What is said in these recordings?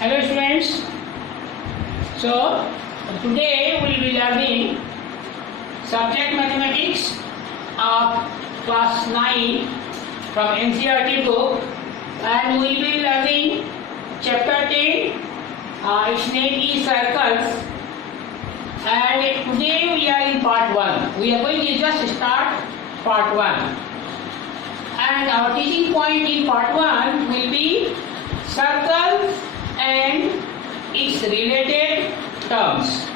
Hello students. So today we will be learning subject mathematics of class 9 from NCERT book, and we will be learning chapter 10. Its name is circles, and today we are in part 1. We are going to just start part 1, and our teaching point in part 1 will be circles and its related terms.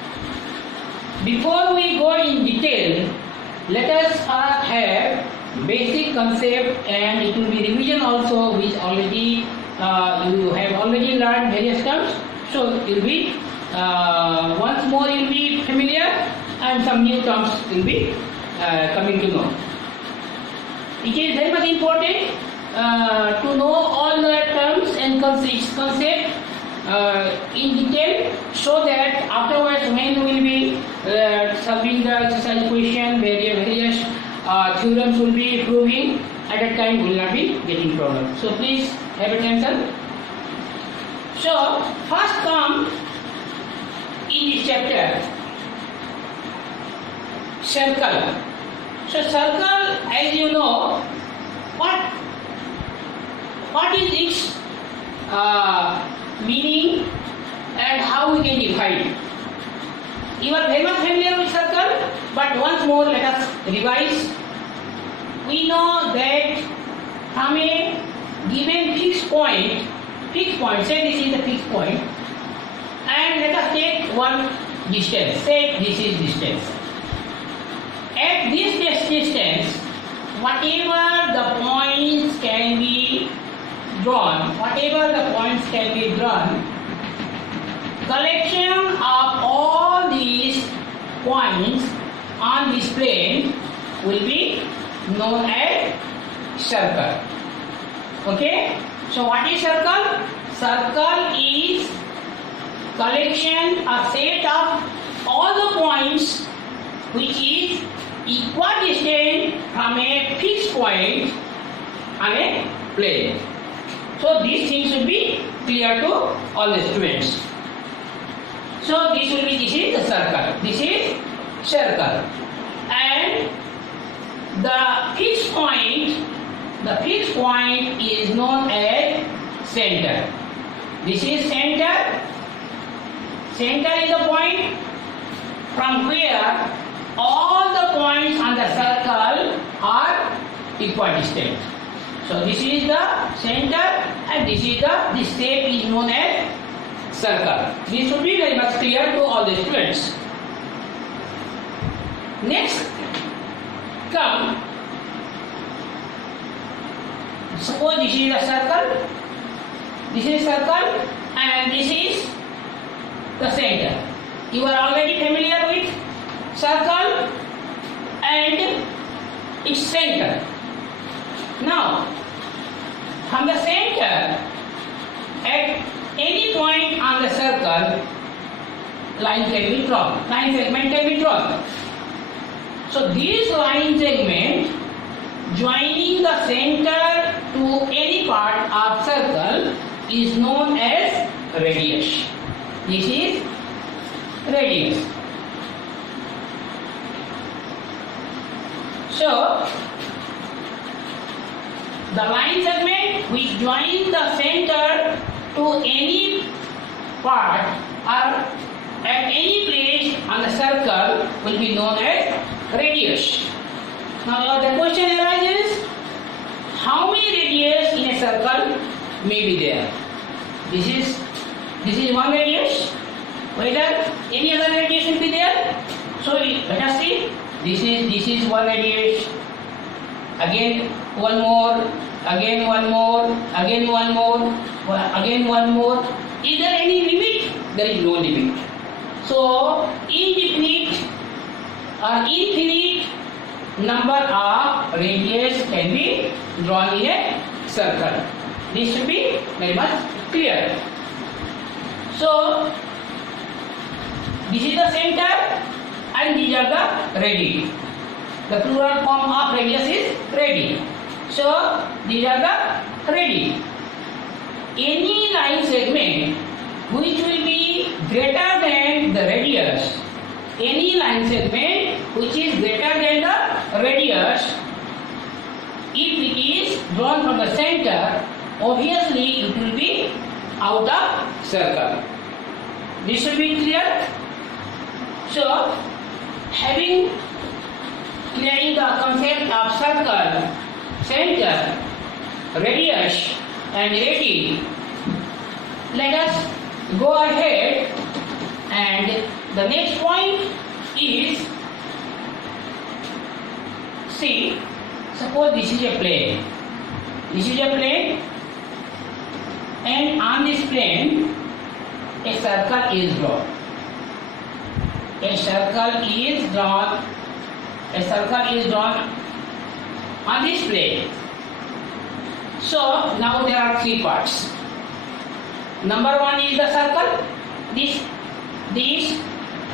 Before we go in detail, let us have basic concept, and it will be revision also, which already you have already learned various terms. So it will be once more you will be familiar, and some new terms will be coming to know. It is very much important to know all the terms and concept in detail, so that afterwards when we will be solving the exercise question, various theorems will be proving, at that time we will not be getting problem. So please have attention. So first come in this chapter, circle. So circle, as you know, what is its meaning and how we can define. You are very much familiar with circle, but once more let us revise. We know that from a given fixed point, say this is the fixed point, and let us take one distance, say this is distance. At this distance, whatever the points can be drawn, collection of all these points on this plane will be known as circle. Okay? So what is circle? Circle is collection, a set of all the points which is equidistant from a fixed point on a plane. So these things should be clear to all the students. So this is the circle. This is circle, and the fixed point is known as center. This is center. Center is a point from where all the points on the circle are equidistant. So this is the center, and this shape is known as circle. This should be very much clear to all the students. Next, come. Suppose this is a circle. This is circle, and this is the center. You are already familiar with circle and its center. Now, from the center, at any point on the circle, line segment can be drawn. So this line segment joining the center to any part of circle is known as radius. This is radius. So the line segment which joins the center to any part or at any place on the circle will be known as radius. Now the question arises, how many radius in a circle may be there? This is one radius. Whether any other radius will be there? So let us see. This is one radius. Again one more. Again one more. Again one more. Again one more. Is there any limit? There is no limit. So indefinite or infinite number of radius can be drawn in a circle. This should be very much clear. So this is the center, and these are the radii. The plural form of radius is radii. So these are the radii. Any line segment segment which is greater than the radius. If it is drawn from the center, obviously it will be out of circle. This should be clear. So, having clearing the concept of circle, center, radius and radii, let us go ahead, and the next point is, see, suppose this is a plane. This is a plane, and on this plane a circle is drawn. A circle is drawn. A circle is drawn on this plane. So now there are three parts. Number one is the circle. This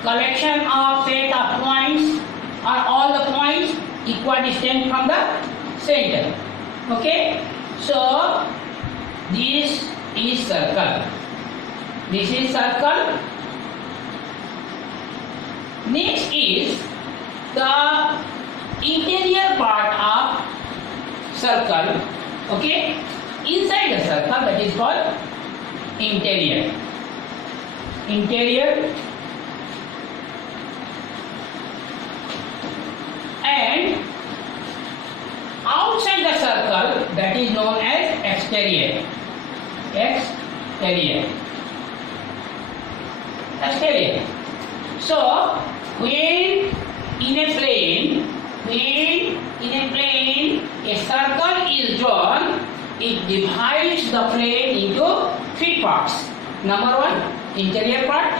collection of set of points are all the points equidistant from the center. Okay. So this is circle. This is circle. Next is the interior part of circle. Okay. Inside the circle, that is called interior. Interior. And outside the circle, that is known as exterior. Exterior. Exterior. So, when in a plane, a circle is drawn, it divides the plane into three parts. Number one, interior part,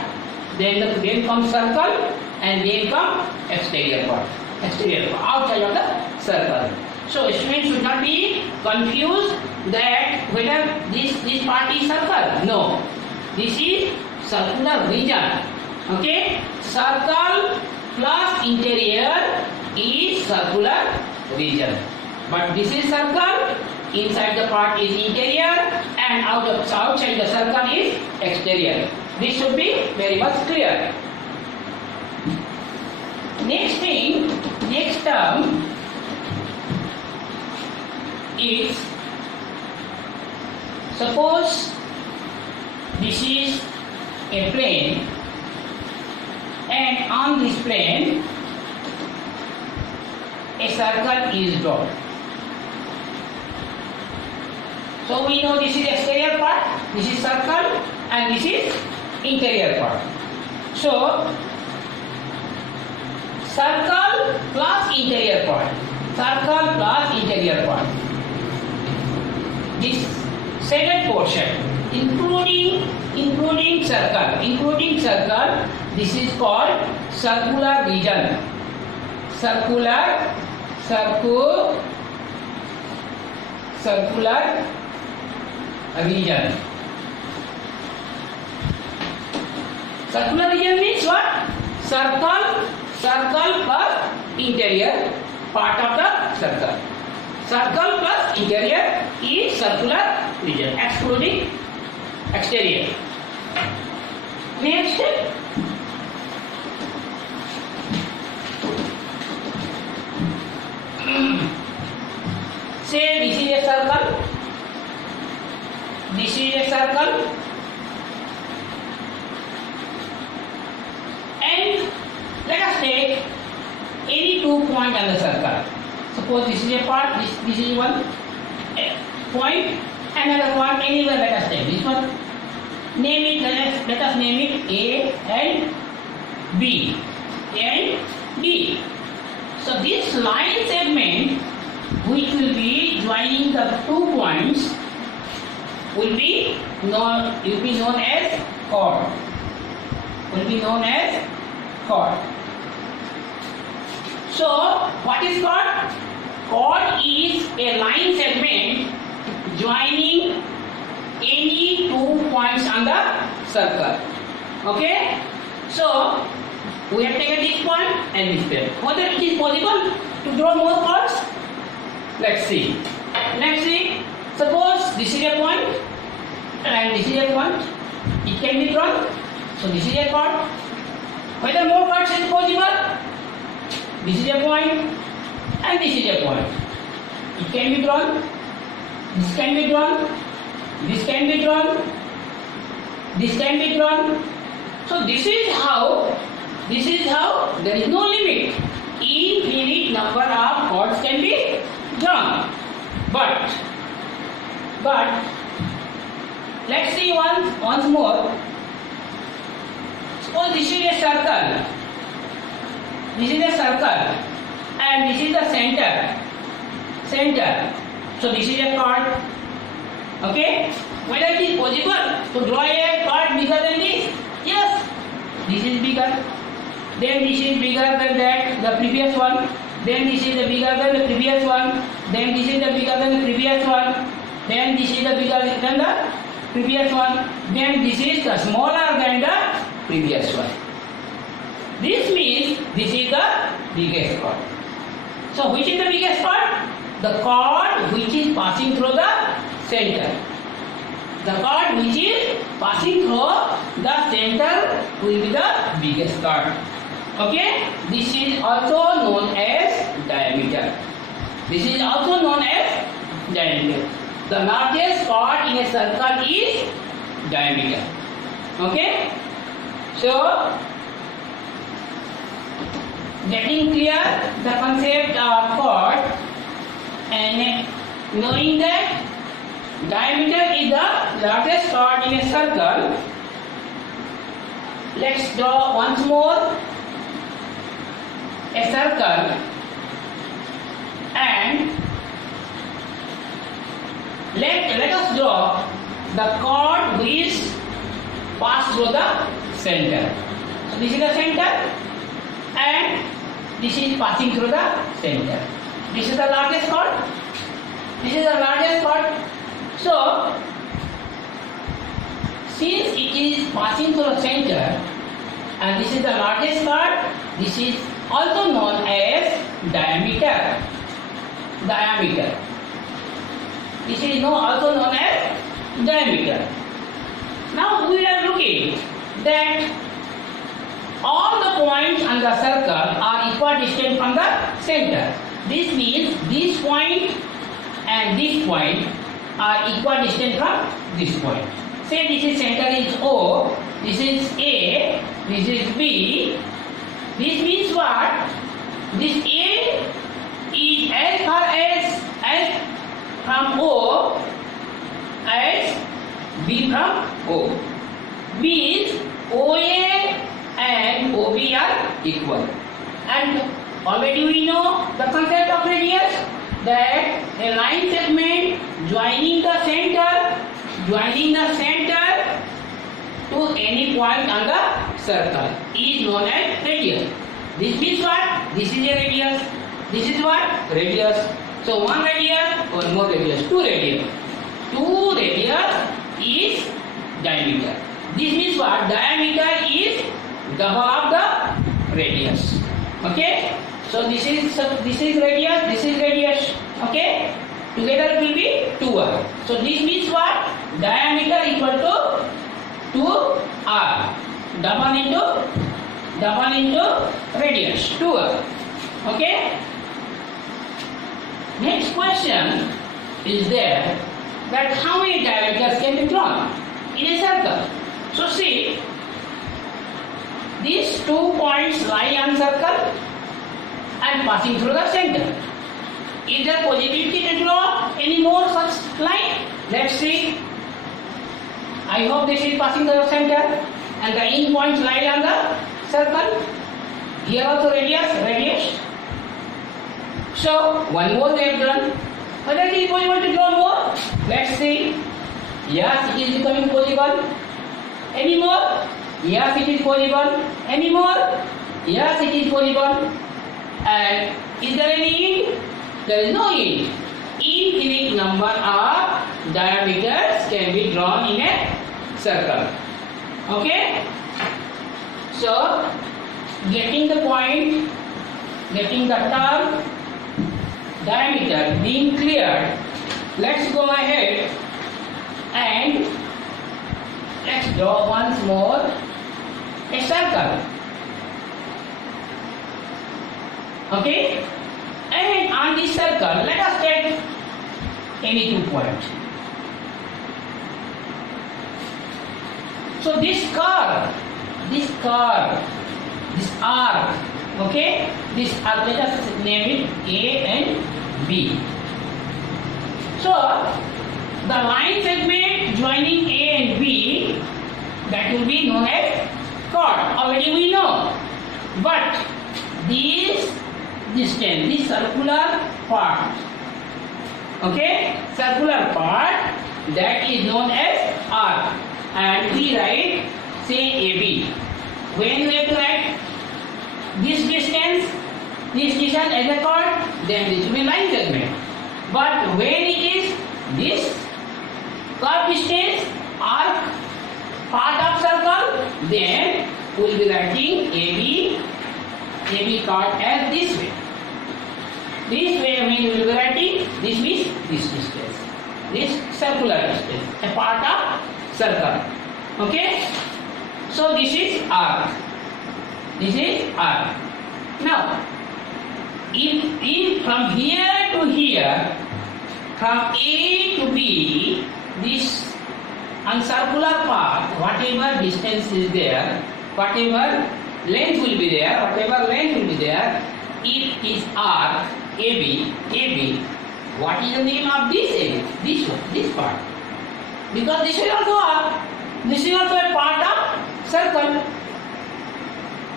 then comes circle, and then comes exterior part. Exterior part, outside of the circle. So students should not be confused that whether this part is circle. No, this is circular region. Okay, circle plus interior is circular region. But this is circle. Inside the part is interior, and outside the circle is exterior. This should be very much clear. Next term is, suppose this is a plane, and on this plane a circle is drawn. So we know this is exterior part, this is circle, and this is interior part. So circle plus interior part, circle plus interior part. This second portion, including circle, this is called circular region. Circular region. Circular region means what? Circle plus interior part of the circle. Circle plus interior is circular region, excluding exterior. Next, say this is a circle. This is a circle, and let us take any 2 points on the circle. Suppose this is a part, this is one point, another one, anywhere let us take this one. Name it, let us name it A and B. A and B. So this line segment, which will be joining the 2 points, will be known as chord. So what is chord? Chord is a line segment joining any 2 points on the circle. Okay? So we have taken this point and this point. Whether it is possible to draw more chords? Let's see. Suppose this is a point and this is a point. It can be drawn. So this is a chord. Whether more chords is possible? this is a point, and this is a point. It can be drawn. This can be drawn. This can be drawn. This can be drawn. So this is how there is no limit. Infinite number of chords can be drawn. But let's see once more. Suppose this is a circle. This is a circle, and this is the center. So this is a chord. Okay. Whether it is possible to draw a chord bigger than this? Yes. This is bigger. Then this is bigger than that, the previous one. Then this is the bigger than the previous one. Then this is the bigger than the previous one. Then this is the bigger than the previous one. Then this is the smaller than the previous one. This means this is the biggest chord. So which is the biggest chord? The chord which is passing through the center. The chord which is passing through the center will be the biggest chord. Okay? This is also known as diameter. This is also known as diameter. The largest chord in a circle is diameter. Okay? So, getting clear the concept of chord and knowing that diameter is the largest chord in a circle, let's draw once more a circle and let us draw the chord which pass through the center. So this is the center and this is passing through the center. This is the largest chord. This is the largest chord. So since it is passing through the center and this is the largest chord, this is also known as diameter. Diameter. This is also known as diameter. Now we are looking that all the points on the circle are equidistant from the center. This means this point and this point are equidistant from this point. Say this is center is O, this is A, this is B. This means what? This A is as far as from O as B from O. Means OA and OB are equal. And already we know the concept of radius, that a line segment joining the center to any point on the circle is known as radius. This means what? This is a radius. This is what? Radius. So one radius, one more radius, two radius. Two radius is diameter. This means what? Diameter is double of the radius. Okay? So this is radius, this is radius. Okay? Together it will be 2r. So this means what? Diameter equal to 2r. Double into radius, 2r. Okay? Next question is there that how many diameters can be drawn in a circle. So see, these 2 points lie on circle and passing through the center. Is there possibility to draw any more such line? Let's see. I hope this is passing through the center and the end points lie on the circle. Here also radius. So one more we have done. Whether it is possible to draw more? Let's see. Yes, it is becoming possible. Any more? Yes, it is possible. Any more? Yes, it is possible. And is there any end? There is no end. Infinite number of diameters can be drawn in a circle. Okay? So, getting the point, getting the term, diameter being cleared, let's go ahead and let's draw once more a circle. Okay, and on this circle, let us take any 2 points. So this curve, this arc, okay, this arc, let us name it A and B. So the line segment joining A and B, that will be known as chord. Already we know. But this distance, this circular part, okay, circular part, that is known as arc. And we write, say, AB. When we have to write this distance as a chord, then this will be line segment. But when it is this curve distance, arc, part of circle, then we will be writing AB chord as this way. This way, when we will be writing, this means this distance, this circular distance, a part of circle. Okay, so this is arc. This is arc. Now, if from here to here, from A to B, this uncircular path, whatever distance is there, whatever length will be there, it is arc AB. What is the name of this area? This one, this part. Because this is also arc. This is also a part of circle.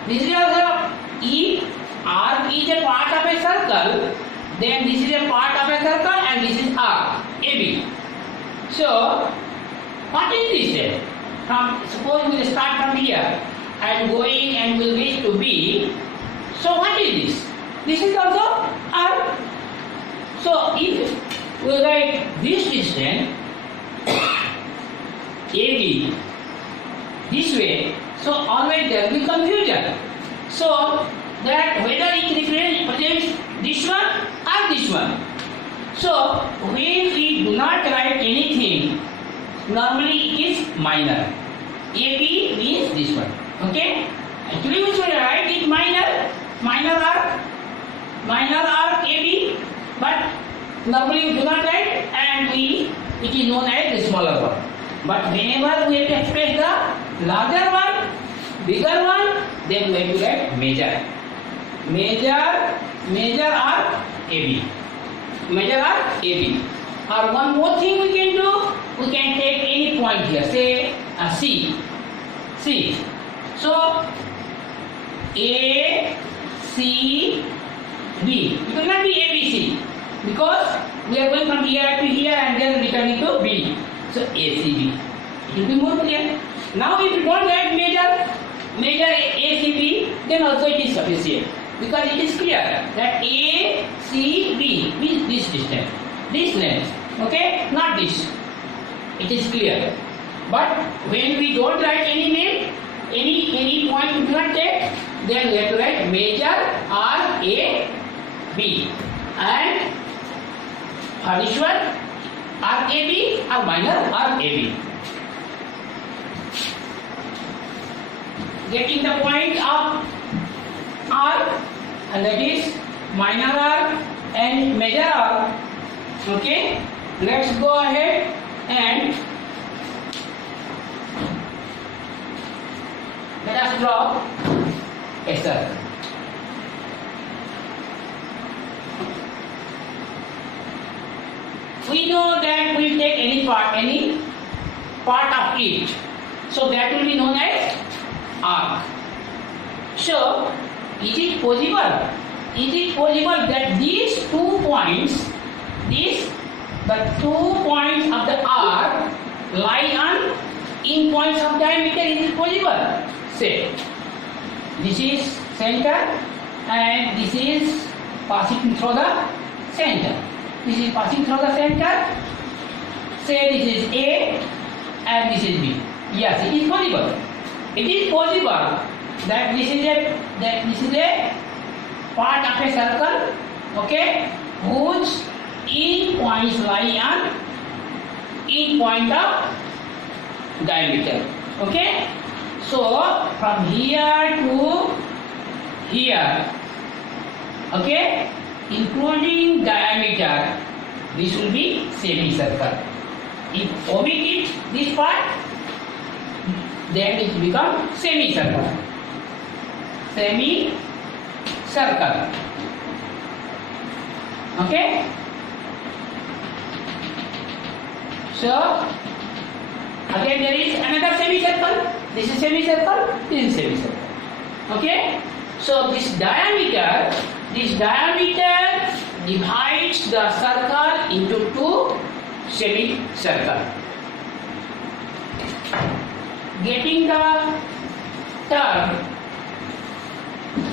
This is also, if arc is a part of a circle, then this is a part of a circle and this is arc, AB. So, what is this then? Suppose we will start from here and going and will reach to B. So, what is this? This is also arc. So, if we write this distance, AB, this way, so always there will be confusion. So, that whether it represents this one or this one. So, when we do not write anything, normally it is minor. AB means this one. Okay? Actually, we should write it minor arc AB, but normally we do not write, and it is known as the smaller one. But whenever we have to express the larger one, bigger one, then we have to write major. Major arc AB. Major arc AB. Or one more thing we can do, we can take any point here, say C. So A, C, B. It will not be ABC because we are going from here to here and then returning to B. So ACB. It will be more clear. Now if you don't write major ACB, then also it is sufficient. Because it is clear that ACB means this distance, this length, okay, not this. It is clear. But when we don't write any name, any point we do not take, then we have to write major R A B, and for this one R A B or minor R A B. Getting the point of R, and that is minor R and major R. Okay, let's go ahead and let us draw a circle. We know that we take any part of it, so that will be known as arc. So, is it possible that these 2 points, the 2 points of the arc lie on in points of diameter? Is it possible? Say, this is center and this is passing through the center. This is passing through the center. Say this is A and this is B. Yes, it is possible. It is possible that this is a part of a circle, okay, whose in points lie on in point of diameter. Okay. So from here to here, Okay, including diameter, this will be semicircle. If omit it, this part, then it become semicircle. Semicircle. Okay. So again there is another semicircle. This is semicircle. This is semicircle. Okay. So this diameter divides the circle into two semicircle. Getting the term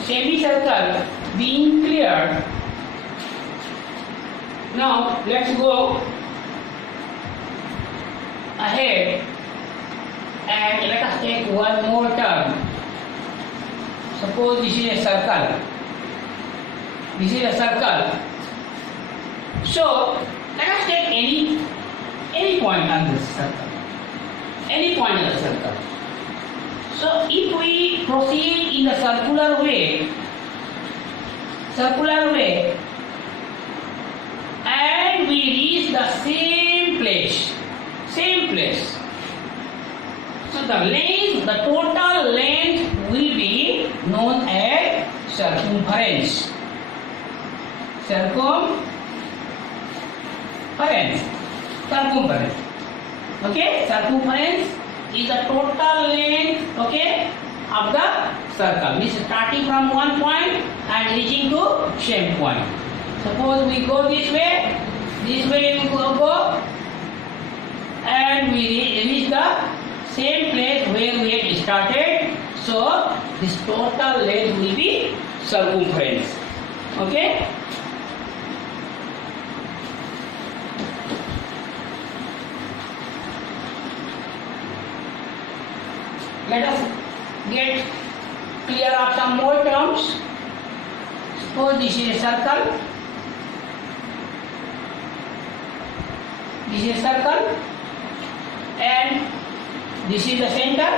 semicircle being cleared. Now let's go ahead and let us take one more term. Suppose this is a circle. This is a circle. So let us take any point on this circle. Any point on the circle. So if we proceed in the circular way, and we reach the same place. So the total length will be known as circumference. Okay, circumference is the total length, okay, of the circle. Means starting from one point and reaching to same point. Suppose we go this way we go, and we reach the same place where we had started. So this total length will be circumference. Okay. Let us get clear of some more terms. Suppose this is a circle. This is a circle, and this is the center,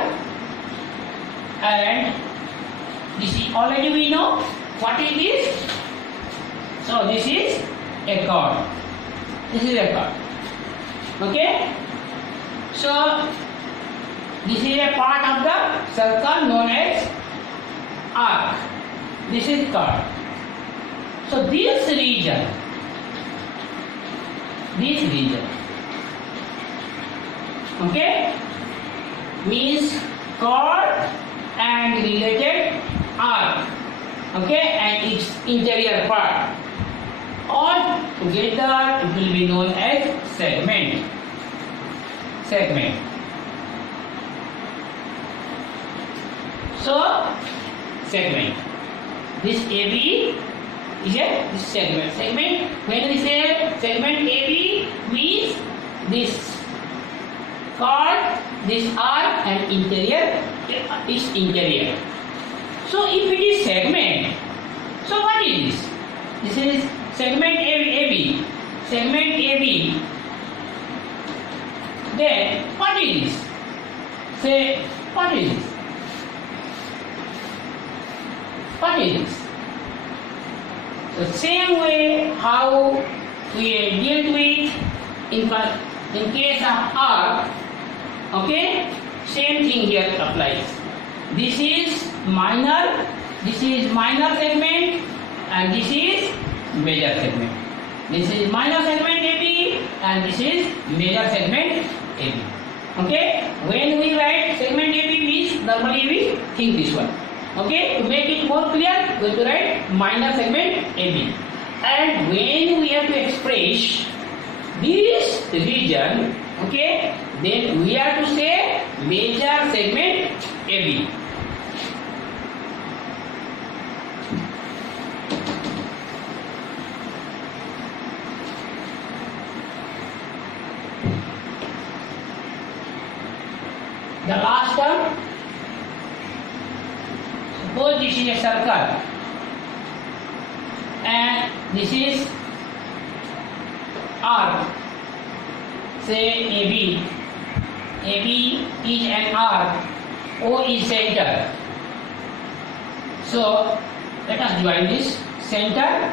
and this is already we know what is this. So this is a chord. Okay. So this is a part of the circle known as arc. This is chord. So this region, okay, means chord and related arc, okay, and its interior part. All together it will be known as segment. So segment. This AB is a segment. When we say segment AB means this chord, this arc, and interior is interior. So if it is segment, so what is this? This is segment AB. Segment AB. Then what is this? Say what is this? What is this? The same way how we dealt with in case of arc, okay, same thing here applies. This is minor segment, and this is major segment. This is minor segment AB, and this is major segment AB. Okay, when we write segment AB means normally we think this one. Okay, to make it more clear, we have to write minor segment AB. And when we have to express this region, okay, then we have to say major segment AB. The last term, suppose this is a circle and this is arc, say AB. AB is an arc, O is center. So let us divide this center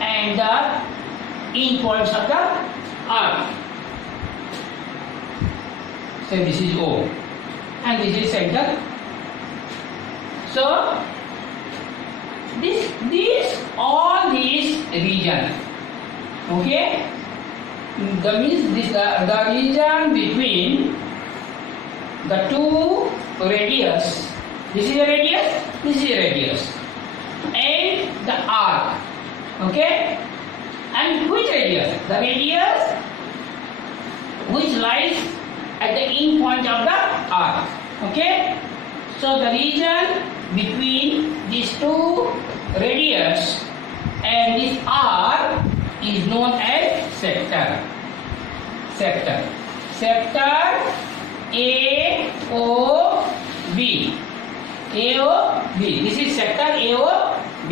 and the end points of the arc. So this is O and this is center. So all these region, okay, that means this the region between the two radius, this is a radius, this is a radius, and the arc, okay, and which radius? The radius which lies at the end point of the arc, okay. So the region between these two radius and this arc is known as sector. Sector AOB. This is sector AOB.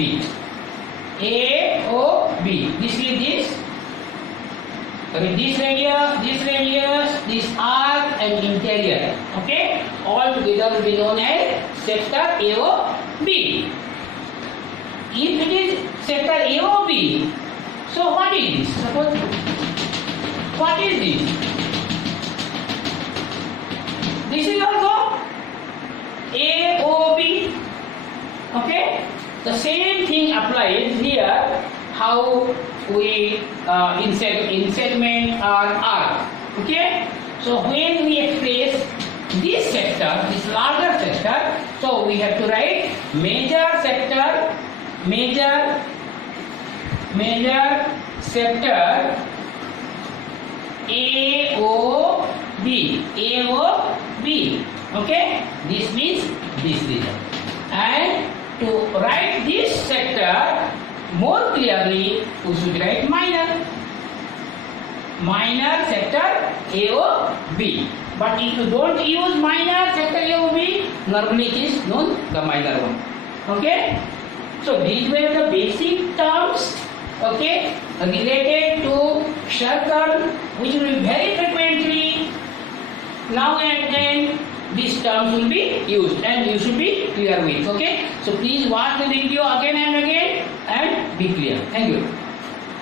This is this radius, this arc and interior. Okay, all together will be known as sector AOB. If it is sector AOB, so what is this? Suppose, what is this? This is also AOB. Okay, the same thing applies here. How we in segment or arc. Okay, so when we express this sector, this larger sector, so we have to write major sector AOB. Okay, this means this region. And to write this sector more clearly, we should write minor sector AOB. But if you don't use minor sector AOB, normally it is known the minor one. Okay, so these were the basic terms, okay, related to circle, which will be very frequently now and then these terms will be used and you should be clear with. Okay, so please watch the video again and again and be clear. Thank you.